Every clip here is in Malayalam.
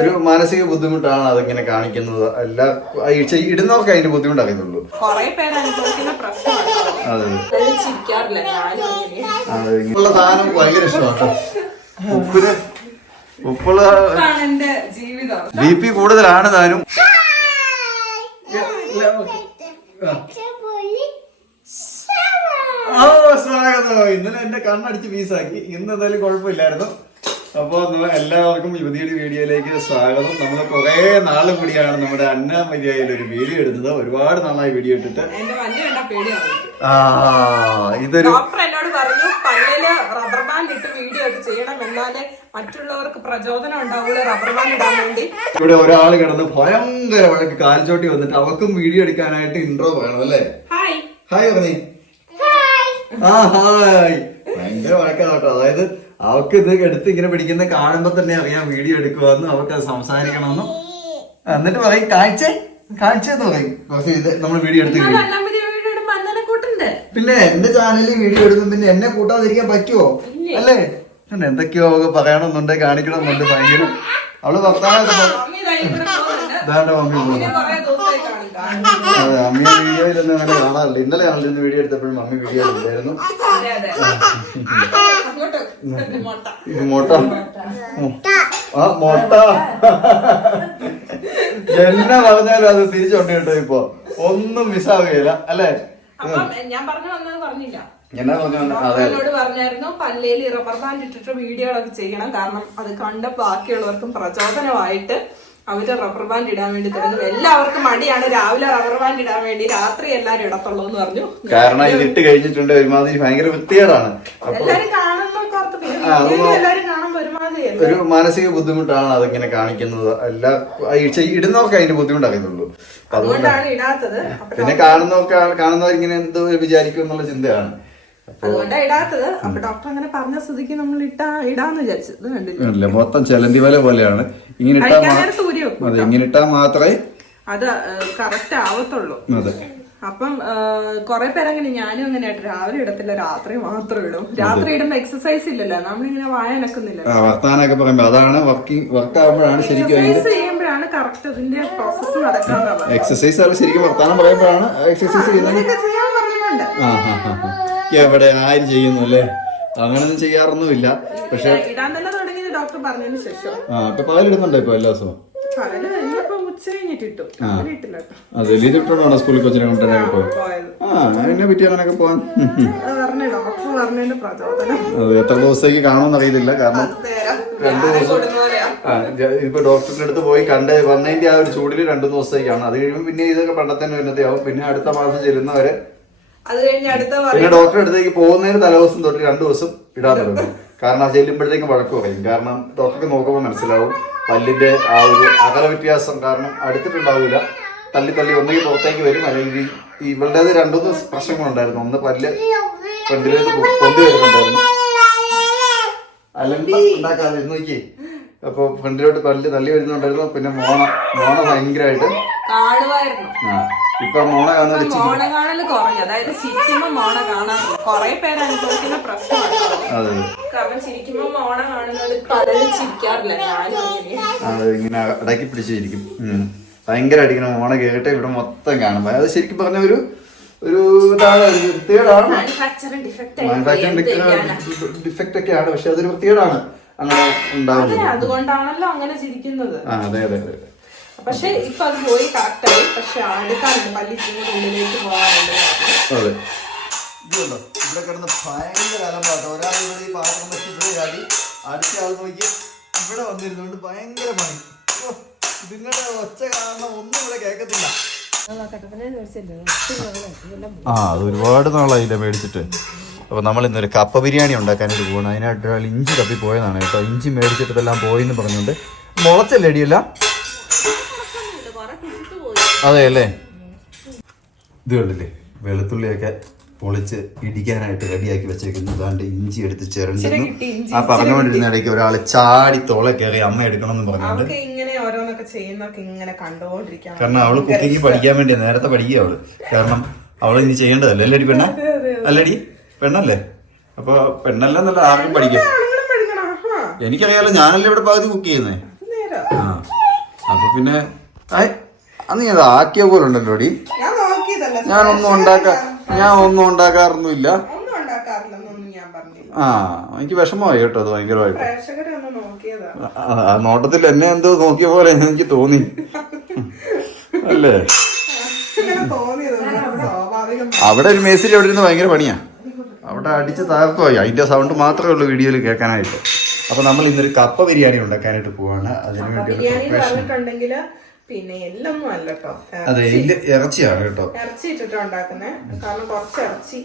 ഒരു മാനസിക ബുദ്ധിമുട്ടാണ് അതിങ്ങനെ കാണിക്കുന്നത്. എല്ലാ ഇടുന്നവർക്ക് അതിന്റെ ബുദ്ധിമുട്ടറിയുന്നുള്ളൂ. ഉള്ള സാധനം ഭയങ്കര ഇഷ്ടമാണ്. ഉപ്പുള്ള BP കൂടുതലാണ് താനും. സ്വാഗതം. ഇന്നലെ എന്റെ കണ്ണടിച്ച് പീസാക്കി. ഇന്ന് എന്തായാലും കുഴപ്പമില്ലായിരുന്നു. അപ്പൊ എല്ലാവർക്കും യുവതിയുടെ വീഡിയോയിലേക്ക് സ്വാഗതം. നമ്മൾ കുറെ നാള് കൂടിയാണ് നമ്മുടെ അന്നാമരിയായിൽ ഒരു വീഡിയോ എടുത്തത്. ഒരുപാട് നാളായി വീഡിയോ ഇട്ടിട്ട്. ഇതൊരു എന്നോട് പറഞ്ഞു പല്ലില് റബ്ബർ ബാൻഡ് ഇട്ട് വീഡിയോ ഒക്കെ ചെയ്യണം, എന്നാലേ മറ്റുള്ളവർക്ക് പ്രചോദനം ഉണ്ടാവുള്ളൂ റബ്ബർ ബാൻഡ് ഇടാൻ വേണ്ടി. ഇവിടെ ഒരാൾ കിടന്ന് ഭയങ്കര വഴക്ക് കാൽച്ചോട്ടി വന്നിട്ട് അവക്കും വീഡിയോ എടുക്കാനായിട്ട് ഇൻട്രോ വേണം അല്ലേ? ഹായ് ഹായ് പറഞ്ഞേ. ഹായ്. ഭയങ്കര വഴക്കാണ് കേട്ടോ. അതായത് അവക്ക് ഇത് എടുത്ത് ഇങ്ങനെ പിടിക്കുന്ന കാണുമ്പോ തന്നെ അറിയാം വീഡിയോ എടുക്കുവാന്നും അവർക്ക് സംസാരിക്കണമെന്നും. എന്നിട്ട് പറയും കാഴ്ചയെന്ന് പറയും. കുറച്ച് ഇത് നമ്മൾ വീഡിയോ എടുത്ത് പിന്നെ എന്റെ ചാനലിൽ വീഡിയോ എടുക്കും. പിന്നെ എന്നെ കൂട്ടാതിരിക്കാൻ പറ്റുമോ? അല്ലേ? എന്തൊക്കെയോ പറയണമെന്നുണ്ട്, കാണിക്കണമെന്നുണ്ട്. ഭയങ്കര അവള് ഭർത്താവൊക്കെ ഇതാണ്ട് മമ്മി പോകുന്നു. അതെ, അമ്മ വീഡിയോയിലൊന്നും അങ്ങനെ കാണാറില്ല. ഇന്നലെ ആളിരുന്ന് വീഡിയോ എടുത്തപ്പോഴും മമ്മി വീഡിയോ ഇല്ലായിരുന്നു. ഇത് മോട്ട എന്നെ പറഞ്ഞാലും അത് തിരിച്ചോണ്ട് കേട്ടോ. ഇപ്പൊ ഒന്നും മിസ്സാവുകയില്ല അല്ലേ? ഞാൻ പറഞ്ഞു വന്നത് പറഞ്ഞില്ല. എന്നോട് പറഞ്ഞായിരുന്നു പല്ലേല് റബ്ബർ ബാൻഡ് ഇട്ടിട്ട് വീഡിയോകളൊക്കെ ചെയ്യണം, കാരണം അത് കണ്ട ബാക്കിയുള്ളവർക്കും പ്രചോദനമായിട്ട് അവര് റബ്ബർ ബാൻഡ് ഇടാൻ വേണ്ടി തുടങ്ങും. എല്ലാവർക്കും മടിയാണ് രാവിലെ റബ്ബർ ബാൻഡ് ഇടാൻ വേണ്ടി, രാത്രി എല്ലാരും ഇടത്തുള്ളൂ എന്ന് പറഞ്ഞു. കാരണം ഇത് ഇട്ട് കഴിഞ്ഞിട്ടുണ്ട് ഒരുമാതിരി ഭയങ്കര വൃത്തികേടാണ്. എല്ലാരും കാണുന്ന എല്ലാരും കാണുമ്പോ ഒരുമാതിരി ഒരു മാനസിക ബുദ്ധിമുട്ടാണ് അതിങ്ങനെ കാണിക്കുന്നത്. എല്ലാ ഇടുന്നവർക്ക് അതിന്റെ ബുദ്ധിമുട്ടറിയുന്നുള്ളൂ. അതുകൊണ്ടാണ് ഇടാത്തത്. പിന്നെ കാണുന്നവരിങ്ങനെ എന്തോ വിചാരിക്കും എന്നുള്ള ചിന്തയാണ്. അതുകൊണ്ടാ ഇടാത്തത്. അപ്പൊ ഡോക്ടർ അങ്ങനെ പറഞ്ഞ സ്ഥിതിക്ക് നമ്മൾ ഇടാന്ന് വിചാരിച്ചത്. കണ്ടില്ല, മൊത്തം ചെലന്തി വല പോലെയാണ്. ഇങ്ങനെ ഇട്ടാ മാത്രമേ അത് കറക്റ്റ് ആവത്തുള്ളൂ. അപ്പം കൊറേ പേരങ്ങനെ, ഞാനും അങ്ങനെ ആയിട്ട് രാവിലെ ഇടത്തില്ല, രാത്രി മാത്രം ഇടും. രാത്രി ഇടുമ്പോ എക്സസൈസ് ഇല്ലല്ലോ, നമ്മളിങ്ങനെ വായനക്കുന്നില്ല. വർത്താനൊക്കെ പറയുമ്പോ അതാണ് വർക്ക് ആകുമ്പോഴാണ് ശരിക്കും എക്സസൈസ് ചെയ്യുമ്പോഴാണ് കറക്റ്റ് അതിന്റെ പ്രോസസ് നടക്കാൻ. എക്സസൈസ് അല്ല, ശരിക്കും വർത്താനം പറയുമ്പോഴാണ് എക്സസൈസ് ചെയ്യുന്നത്. ചെയ്യാൻ പറഞ്ഞിട്ടുണ്ട്. എവിടെ ആരും ചെയ്യുന്നു അല്ലേ? അങ്ങനൊന്നും ചെയ്യാറൊന്നുമില്ല. പക്ഷെ ഇടാൻ തന്നെ തുടങ്ങിയത് ഡോക്ടർ പറഞ്ഞതിന് ശേഷം. ഇപ്പൊ പാലിടുന്നുണ്ടോ ഇപ്പൊ എല്ലാ ദിവസവും? സ്കൂളിൽ കൊച്ചിനെ കൊണ്ടുതന്നെ പോയത്. അതിനെ പറ്റി അങ്ങനെയൊക്കെ പോവാൻ എത്ര ദിവസത്തേക്ക് കാണുമെന്ന് അറിയത്തില്ല. കാരണം 2 ദിവസം ഇപ്പൊ ഡോക്ടറിന്റെ അടുത്ത് പോയി കണ്ട് വന്നതിന്റെ ആ ഒരു ചൂടില് 2 ദിവസത്തേക്കാണ്. അത് കഴിയുമ്പോൾ പിന്നെ ഇതൊക്കെ പണ്ടത്തന്നെ ഉന്നതയാവും. പിന്നെ അടുത്ത മാസം ചെല്ലുന്നവരെ പിന്നെ ഡോക്ടറെ അടുത്തേക്ക് പോകുന്നതിന് തലേദിവസം തൊട്ട് 2 ദിവസം ഇടാൻ തുടങ്ങും. കാരണം ചെല്ലുമ്പോഴത്തേക്കും വഴക്ക് പറയും. കാരണം ഡോക്ടർക്ക് നോക്കുമ്പോൾ മനസ്സിലാവും പല്ലിന്റെ ആ ഒരു അകല വ്യത്യാസം കാരണം അടുത്തിട്ടുണ്ടാവില്ല. തള്ളി ഒന്നെങ്കിൽ പുറത്തേക്ക് വരും, അല്ലെങ്കിൽ ഇവളുടേത് 2-3 പ്രശ്നങ്ങളുണ്ടായിരുന്നു. ഒന്ന് പല്ല് ഫ്രണ്ടിലേക്ക് പൊന്തി വരുന്നുണ്ടായിരുന്നു, അല്ലെങ്കിൽ ഉണ്ടാക്കാതെ നോക്കിയേ. അപ്പൊ ഫ്രണ്ടിലോട്ട് പല്ല് തള്ളി വരുന്നുണ്ടായിരുന്നു. പിന്നെ മോണ ഭയങ്കരമായിട്ട് ഇപ്പൊ മോണ കാണല് കുറഞ്ഞു. അതായത് ചിരിക്കുമ്പോ മോണ കാണാറില്ല. കുറെ പേര് അനുഭവിക്കുന്ന പ്രശ്നമാണ്. കാരണം ചിരിക്കുമ്പോ മോണ കാണുന്നത് പലരും ചിരിക്കാറില്ല. ഇങ്ങനെ അടക്കി പിടിച്ചിരിക്കും. ഭയങ്കരമായിട്ട് ഇങ്ങനെ മോണ കേട്ടെ ഇവിടെ മൊത്തം കാണുമ്പോ അത് ശരിക്കും പറഞ്ഞ ഒരു വൃത്തികേടാണ്. മാനുഫാക്ചറിംഗ് ഡിഫക്റ്റ് ഒക്കെയാണ്. പക്ഷെ അതൊരു വൃത്തികേടാണ് അങ്ങനെ ഉണ്ടാവുന്നത്. അതുകൊണ്ടാണല്ലോ അങ്ങനെ ചിരിക്കുന്നത്. അതെ. പക്ഷെ ഇപ്പൊ അത് പോയി കറക്റ്റായി. പക്ഷെ അടുക്കാറുണ്ട് പല്ലിന്റെ ഉള്ളിലേക്ക് പോകാറുണ്ട്. അതെ, ഇതുണ്ടോ ഇവിടെ കിടന്ന് ഭയങ്കര അലമ്പാട്ടോ. ഒരാൾ ഇവിടെ ഈ പാത്രം വെച്ച് ഇവിടെ ചാടി, അടുത്ത ആൾ നോക്കി ഇവിടെ വന്നിരുന്നുകൊണ്ട് ഭയങ്കര പണി. ഇതിങ്ങളുടെ ഒച്ച കാരണം ഒന്നും ഇവിടെ കേൾക്കത്തില്ല. അത് ഒരുപാട് നാളായില്ല മേടിച്ചിട്ട്. അപ്പൊ നമ്മൾ ഇന്നൊരു കപ്പ ബിരിയാണി ഉണ്ടാക്കാനായിട്ട് പോകണം. അതിനായിട്ട് ഒരാൾ ഇഞ്ചി തപ്പി പോയതാണ് കേട്ടോ. ഇഞ്ചി മേടിച്ചിട്ട് ഇതെല്ലാം പോയെന്ന് പറഞ്ഞുകൊണ്ട് മുളച്ചല്ലേ അടിയല്ല? അതെ അല്ലേ? ഇത് കണ്ടില്ലേ, വെളുത്തുള്ളിയൊക്കെ പൊളിച്ച് ഇടിക്കാനായിട്ട് റെഡിയാക്കി വെച്ചേക്കുന്നു. അതാണ്ട് ഇഞ്ചി എടുത്ത് ചിരണ്ടിരുന്നു. ആ പറഞ്ഞുകൊണ്ടിരുന്ന ഇടയ്ക്ക് ഒരാൾ ചാടി തോളെ കയറി അമ്മ എടുക്കണം എന്ന് പറഞ്ഞുകൊണ്ട്. കാരണം അവള് കുക്കിംഗ് പഠിക്കാൻ വേണ്ടിയാ, നേരത്തെ പഠിക്കുക അവള്. കാരണം അവള് ഇനി ചെയ്യേണ്ടതല്ലേ? അല്ലടി പെണ്ണ? അല്ലടി പെണ്ണല്ലേ? അപ്പൊ പെണ്ണല്ലെന്നല്ല, ആരും പഠിക്കാം. എനിക്കറിയാലോ, ഞാനല്ലേ ഇവിടെ പകുതി കുക്ക് ചെയ്യുന്നേ. അപ്പൊ പിന്നെ അന്ന് ഞാൻ ആക്കിയ പോലെ ഉണ്ടല്ലോ ഡി. ഞാൻ നോക്കിയതല്ല, ഞാൻ ഒന്നും ഉണ്ടാക്കാറൊന്നുമില്ല. ഒന്നും ഉണ്ടാക്കാറില്ലെന്നൊന്നും ഞാൻ പറഞ്ഞില്ല. എനിക്ക് വിഷമമായി കേട്ടോ അത് ഭയങ്കരമായിട്ട്. പ്രേക്ഷകരെ ഒന്ന് നോക്കിയതാ. ആ നോട്ടത്തിൽ എന്നെ എന്തോ നോക്കിയ പോലെ എനിക്ക് തോന്നി അല്ലേ. അവിടെ ഒരു മേസിൽ അവിടെ ഇരുന്ന് ഭയങ്കര പണിയാ. അവിടെ അടിച്ച് തകർത്തുപോയി. അതിന്റെ സൗണ്ട് മാത്രമേ ഉള്ളൂ വീഡിയോയിൽ കേൾക്കാനായിട്ട്. അപ്പൊ നമ്മൾ ഇന്നൊരു കപ്പ ബിരിയാണി ഉണ്ടാക്കാനായിട്ട് പോവാണ്. അതിന് വേണ്ടിയിട്ടുണ്ടെങ്കില് പിന്നെ എല്ലൊന്നും അല്ല കേട്ടോ. അതെ, ഇറച്ചിയാണ് കേട്ടോ. ഇറച്ചി ഇട്ടിട്ട് ഉണ്ടാക്കുന്നേ. കാരണം കുറച്ച് ഇറച്ചി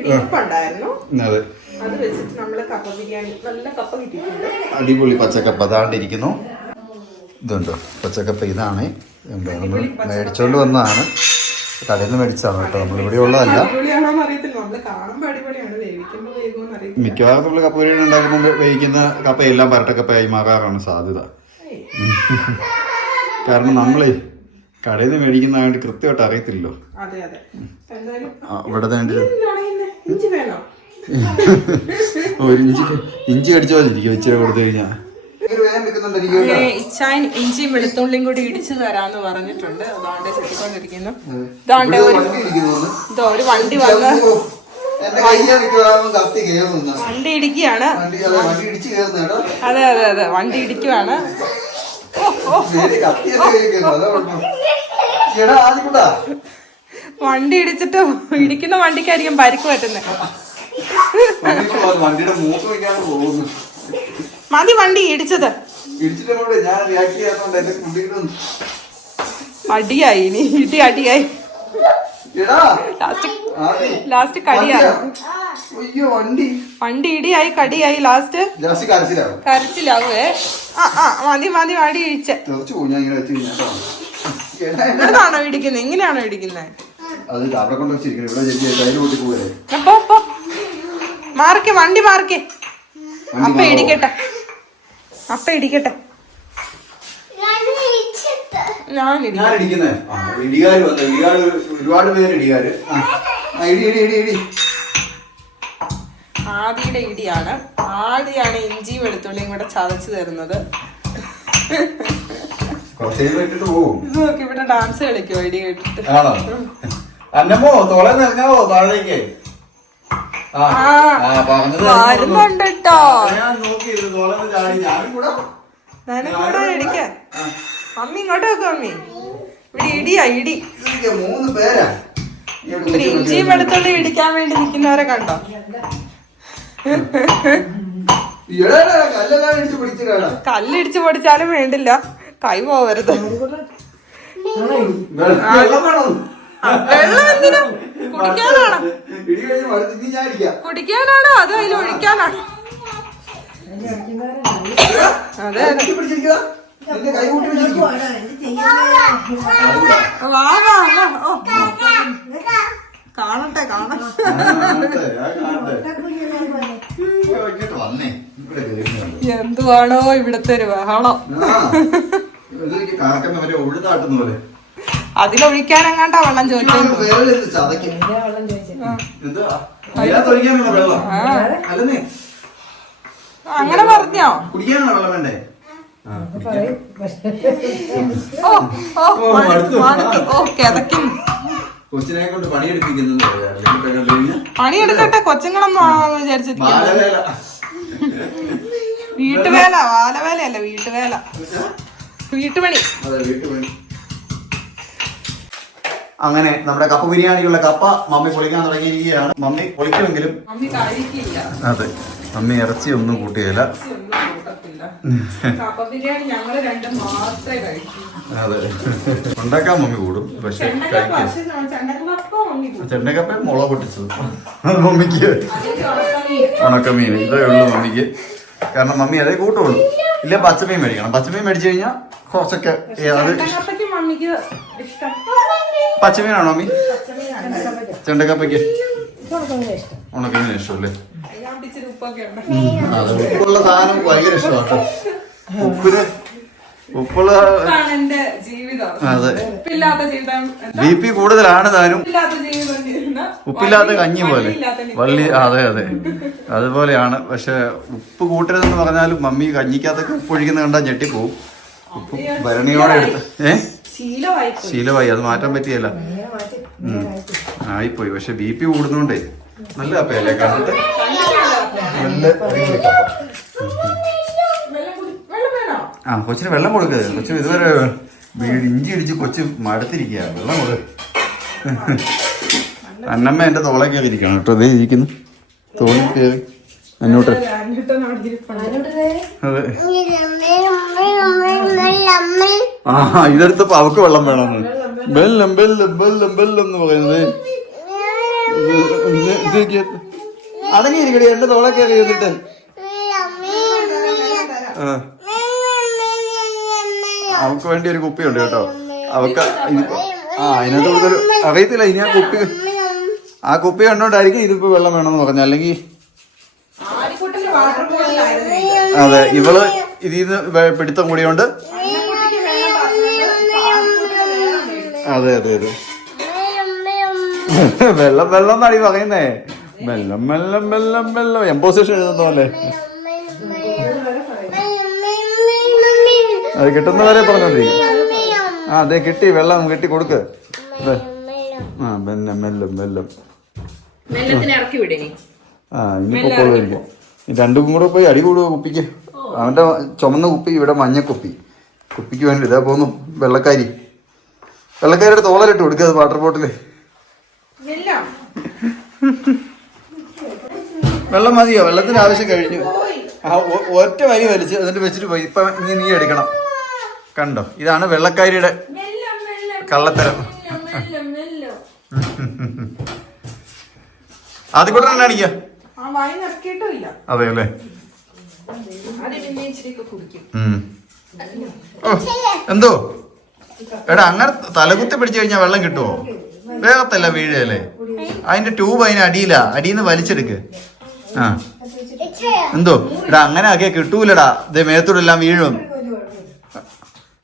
ഇരിപ്പുണ്ടായിരുന്നു. അതെ, അത് വെച്ചിട്ട് നമ്മള് കപ്പ ബിരിയാണി, നല്ല കപ്പ കിട്ടിയിട്ടുണ്ട്. അടിപൊളി പച്ചക്കപ്പ അതാണ്ടിരിക്കുന്നു. ഇതുണ്ടോ പച്ചക്കപ്പ? ഇതാണ് നമ്മൾ മേടിച്ചോണ്ട് വന്നതാണ്. കടയിൽ നിന്ന് മേടിച്ചതാണ് കേട്ടോ. നമ്മൾ ഇവിടെ ഉള്ളതല്ല. മിക്കവാറും നമ്മൾ കപ്പ ബിരിയാണി ഉണ്ടാക്കുമ്പോൾ വേവിക്കുന്ന കപ്പ എല്ലാം പരട്ടക്കപ്പയായി മാറാറാണ് സാധ്യത. കാരണം നമ്മളെ കടയിൽ നിന്ന് മേടിക്കുന്നതായത് കൃത്യമായിട്ട് അറിയത്തില്ലല്ലോ. ഇവിടെ ഒരു ഇഞ്ചി കടിച്ച പോലെ ഇരിക്കും ഇച്ചിരി കൊടുത്തു കഴിഞ്ഞാൽ. ഇച്ചാൻ ഇഞ്ചിയും വെളുത്തുള്ളിയും കൂടി ഇടിച്ചു തരാന്ന് പറഞ്ഞിട്ടുണ്ട്. അതാണ്ട് ചെത്തിക്കൊണ്ടിരിക്കുന്നു. ഒരു വണ്ടി വന്ന് വണ്ടി ഇടിക്കുകയാണ്. അതെ അതെ അതെ, വണ്ടി ഇടിക്കുവാണ്. വണ്ടി ഇടിച്ചിട്ട് ഇടിക്കുന്ന വണ്ടിക്കായിരിക്കും പരിക്ക് പറ്റുന്നത്. മതി വണ്ടി ഇടിച്ചത്. അടിയായി, ഇനി ഇടി അടിയായി. ലാസ്റ്റ് കടിയായി. വണ്ടി ഇടിയായി, കടിയായി, ലാസ്റ്റ് കരച്ചിലാവേ. മതി മതി, വടി ഇടിച്ച. ഇവിടാണോ ഇടിക്കുന്നത്? ഇങ്ങനെയാണോ ഇടിക്കുന്നത്? മാറിക്കേ, വണ്ടി മാറിക്കേ. അപ്പ ഇടിക്കട്ടെ, അപ്പ ഇടിക്കട്ടെ. ആദിയുടെ ഇടിയാണ്. ആദിയാണ് ഇഞ്ചിയും വെളുത്തുള്ളിയും കൂടെ ചതച്ച് തരുന്നത്. നോക്കി ഇവിടെ ഡാൻസ് കളിക്കുവോ ഇടി കേട്ടിട്ട്? വരുന്നുണ്ട് കേട്ടോ. ഞാനും ഇടിക്ക. മമ്മി ഇങ്ങോട്ട് വെക്കും. മമ്മി ഇവിടെ ഇടിയാ, ഇടി. ഇഞ്ചിയും വെളുത്തുള്ളി ഇടിക്കാൻ വേണ്ടി നിൽക്കുന്നവരെ കണ്ടോ? കല്ലിടിച്ചു പൊടിച്ചാലും വേണ്ടില്ല, കൈ പോവരുത്. വെള്ളം എന്തിനാ? കുടിക്കാനാണോ? കുടിക്കാനാണോ അതോ അതിൽ ഒഴിക്കാനാണോ? അതെ അതെ. വാ വാ വാ. കാണട്ടെ കാണട്ടെ. എന്തുവാണോ ഇവിടത്തെ ഒരു ബഹളം? അതിലൊഴിക്കാനെങ്ങാണ്ടാ വെള്ളം ചോദിച്ചത്. അങ്ങനെ പറഞ്ഞോ? കൊച്ചിനെ കൊണ്ട് പണിയെടുപ്പിക്കുന്നു. പണിയെടുക്കട്ടെ, കൊച്ചുങ്ങളൊന്നും വിചാരിച്ചിരിക്കുന്നു. വീട്ടുവേല, വാലവേലയല്ല, വീട്ടുവേല, വീട്ടുപണി. അങ്ങനെ നമ്മുടെ കപ്പ ബിരിയാണിയുള്ള കപ്പ മമ്മി പൊളിക്കാൻ തുടങ്ങിയിരിക്കുകയാണ്. മമ്മി പൊളിക്കുമെങ്കിലും അതെ, മമ്മി ഇറച്ചി ഒന്നും കൂട്ടിയില്ല. അതെ, ഉണ്ടാക്കാൻ മമ്മി കൂടും, പക്ഷെ ചെണ്ടക്കപ്പ മുള പൊട്ടിച്ചത് മമ്മിക്ക്. ഉണക്കമീൻ ഇതേ ഉള്ളൂ മമ്മിക്ക്. കാരണം മമ്മി അതേ കൂട്ടുള്ളൂ. ഇല്ല പച്ചമീൻ മേടിക്കണം. പച്ചമീൻ മേടിച്ചു കഴിഞ്ഞാൽ കുറച്ചൊക്കെ പച്ചമീനാണോ മമ്മി? ചെണ്ടക്കപ്പയ്ക്ക് ഉണക്കമീൻ ഇഷ്ടമല്ലേ? ഉപ്പുള്ള സാധനം ഭയങ്കര ഇഷ്ടമാണ്. ഉപ്പുള്ള അതെ, BP കൂടുതലാണ് താനും. ഉപ്പില്ലാത്ത കഞ്ഞി പോലെ വള്ളി. അതെ അതെ, അതുപോലെയാണ്. പക്ഷെ ഉപ്പ് കൂട്ടരുതെന്ന് പറഞ്ഞാലും മമ്മി കഞ്ഞിക്കകത്തൊക്കെ ഉപ്പ് ഒഴിക്കുന്ന കണ്ടാൽ ഞെട്ടിപ്പോവും. ഭരണിയോടെ എടുത്ത് ശീലമായി ശീലമായി, അത് മാറ്റാൻ പറ്റിയല്ല. ആയിപ്പോയി. പക്ഷെ BP കൂടുന്നോണ്ടേ നല്ല കപ്പയല്ലേ കണ്ടിട്ട്. നല്ല അടിപൊളി കപ്പ. ആ കൊച്ചിന് വെള്ളം കൊടുക്കുക. കൊച്ചിന് ഇതുവരെ ഇഞ്ചി ഇടിച്ച് കൊച്ചു മടുത്തിരിക്കുക. വെള്ളം കൊടുക്കുക. അന്നമ്മ എന്റെ തോളെ കയറി ഇരിക്കണം കേട്ടോ. അതേ ഇരിക്കുന്നു തോളിൽ കയറി അന്നോട്ട്. അതെ. ആ ഇതെടുത്തപ്പോ അവക്ക് വെള്ളം വേണമെന്ന് ബെല്ലം ബെല്ലം ബെല്ലം ബെല്ലം എന്ന് പറയുന്നത്. അടങ്ങിയിരിക്കടി എന്റെ തോളെ കയറി ഇരുന്നിട്ട്. അവക്ക് വേണ്ടി ഒരു കുപ്പിയുണ്ട് കേട്ടോ. അവക്ക് അതിനകത്ത് കൂടുതൽ അറിയത്തില്ല. ഇനി ആ കുപ്പി കണ്ടോണ്ടായിരിക്കും ഇതിപ്പോ വെള്ളം വേണമെന്ന് പറഞ്ഞു. അല്ലെങ്കിൽ അതെ ഇവള് ഇതിന്ന് പിടുത്തം കൂടിയോണ്ട്. അതെ അതെ അതെ വെള്ളം വെള്ളം എന്നാണ് ഈ പറയുന്നേ. വെള്ളം വെള്ളം വെള്ളം വെള്ളം എംപോസിഷൻ എഴുതുന്ന പോലെ. അത് കിട്ടുന്നവരെ പറഞ്ഞോണ്ടി. ആ അതെ കിട്ടി. വെള്ളം കെട്ടി കൊടുക്ക്. ആ മെല്ലെ മെല്ലും മെല്ലും. ആ ഇനി പൊക്കോളായിരിക്കും. രണ്ടും കൂടെ പോയി അടി കൂടുക കുപ്പിക്ക്. അവന്റെ ചുമന്ന കുപ്പി, ഇവിടെ മഞ്ഞ കുപ്പി. കുപ്പിക്ക് വേണ്ടി ഇതാ പോന്നു വെള്ളക്കാരി. വെള്ളക്കാരിയുടെ തോളലിട്ട് കൊടുക്കുക വാട്ടർ ബോട്ടില്. വെള്ളം മതിയോ? വെള്ളത്തിന്റെ ആവശ്യം കഴിഞ്ഞു. ആ ഒറ്റ വരി വലിച്ച് എന്നിട്ട് വെച്ചിട്ട് പോയി. ഇപ്പൊ ഇനി നീ എടുക്കണം. കണ്ടോ, ഇതാണ് വെള്ളക്കാരിയുടെ കള്ളത്തരം. ആദ്യം കൂടെ തന്നെ അടിക്ക. അതെ അല്ലേ. എന്തോ എടാ അങ്ങനെ തലകുത്തി പിടിച്ചു കഴിഞ്ഞാൽ വെള്ളം കിട്ടുമോ? വേഗത്തല്ല വീഴല്ലേ. അതിന്റെ ട്യൂബ് അതിന് അടിയിലാ. അടിയിന്ന് വലിച്ചെടുക്ക്. ആ എന്തോ എടാ അങ്ങനെ ആക്കിയാ കിട്ടൂലടാ. ഇതേ മേത്തോടെ എല്ലാം വീഴും.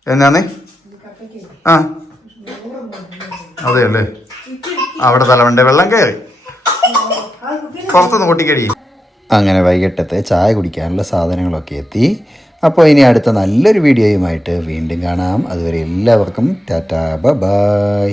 എന്നാണ്? ആ അതെ അല്ലേ. അവിടെ തലവണ്ട വെള്ളം കയറി പുറത്തുനിന്ന് കൊട്ടിക്കടി. അങ്ങനെ വൈകിട്ടത്തെ ചായ കുടിക്കാനുള്ള സാധനങ്ങളൊക്കെ എത്തി. അപ്പോൾ ഇനി അടുത്ത നല്ലൊരു വീഡിയോയുമായിട്ട് വീണ്ടും കാണാം. അതുവരെ എല്ലാവർക്കും ടാറ്റാ ബൈ.